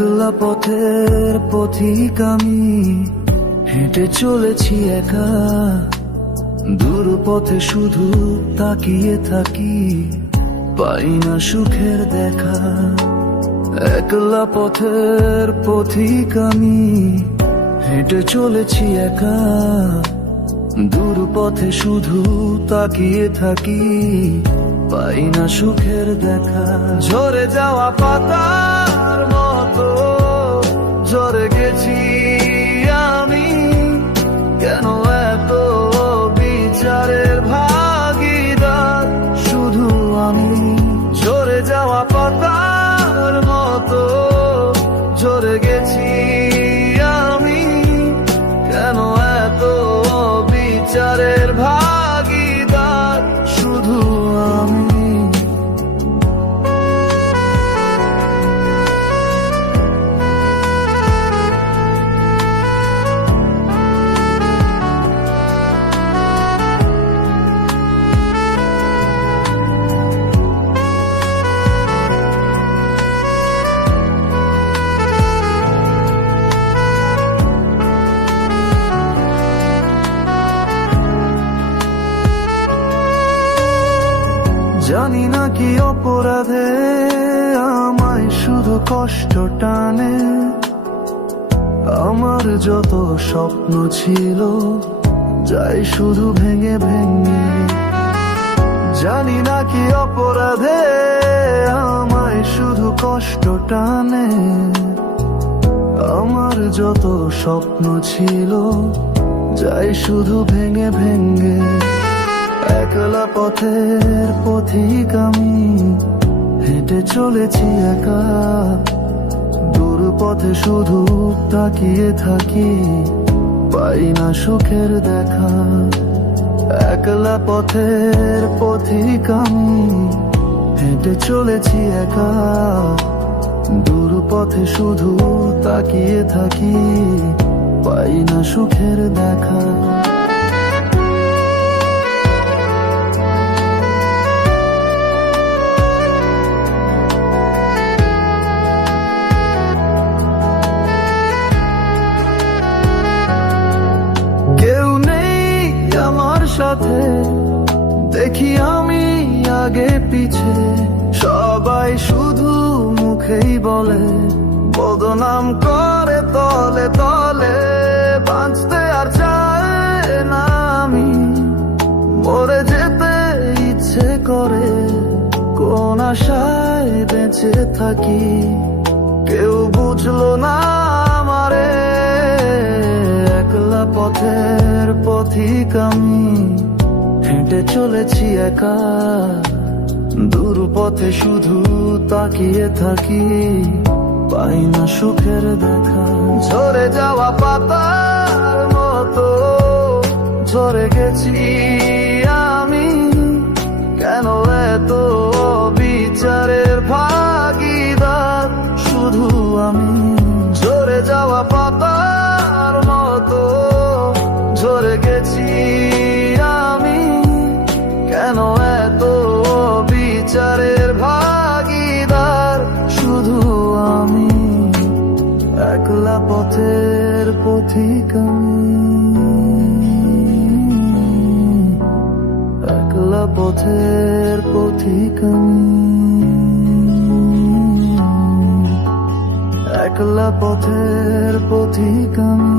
একলা পথের পথিক আমি, হেঁটে চলেছি একা। দূর পথে শুধু তাকিয়ে থাকি, পাই না সুখের দেখা। একলা পথের পথিক আমি, হেঁটে চলেছি একা। দূর পথে শুধু তাকিয়ে থাকি, পাই না সুখের দেখা। ঝরে যাওয়া পাতার মতো ঝরে গেছি আমি, কেন এত বিচারের ভাগীদার শুধু আমি। ঝরে যাওয়া পাতার মতো ঝরে গেছি আমি, কেন এত বিচারের ভাগীদার শুধু আমি। জানি না কি অপরাধে আমায় শুধু কষ্ট টানে। আমার যত স্বপ্ন ছিল যায় শুধু ভেঙে ভেঙে। জানি না কি অপরাধে আমায় শুধু কষ্ট টানে। আমার যত স্বপ্ন ছিল যায় শুধু ভেঙে ভেঙে। একলা পথের পথিক আমি, হেঁটে চলেছি একা। দূর পথে শুধু তাকিয়ে থাকি, পাই না সুখের দেখা। একলা পথের পথিক আমি, হেঁটে চলেছি একা। দূর পথে শুধু তাকিয়ে থাকি, পাই না সুখের দেখা। সাথে দেখি আমি আগে পিছে, সবাই শুধু মুখেই বলে, বদনাম করে তলে তলে। বাঁচতে আর চায় না আমি, মরে যেতে ইচ্ছে করে। কোন আশায় বেঁচে থাকি, কেউ বুঝলো না আমারে। একলা পথের পথিক আমি, হেঁটে চলেছি একা। দূর পথে শুধু তাকিয়ে থাকি, পাই না সুখের দেখা। ঝরে যাওয়া পাতার মতো ঝরে গেছি আমি, কেন এত বিচারের ভাগীদার শুধু আমি। ঝরে যাওয়া পাতার মতো ঝরে গেছি আমি, কেন এত বিচারের ভাগীদার শুধু আমি। একলা পথের পথিক আমি, একলা পথের পথিক আমি, একলা পথের পথিক আমি।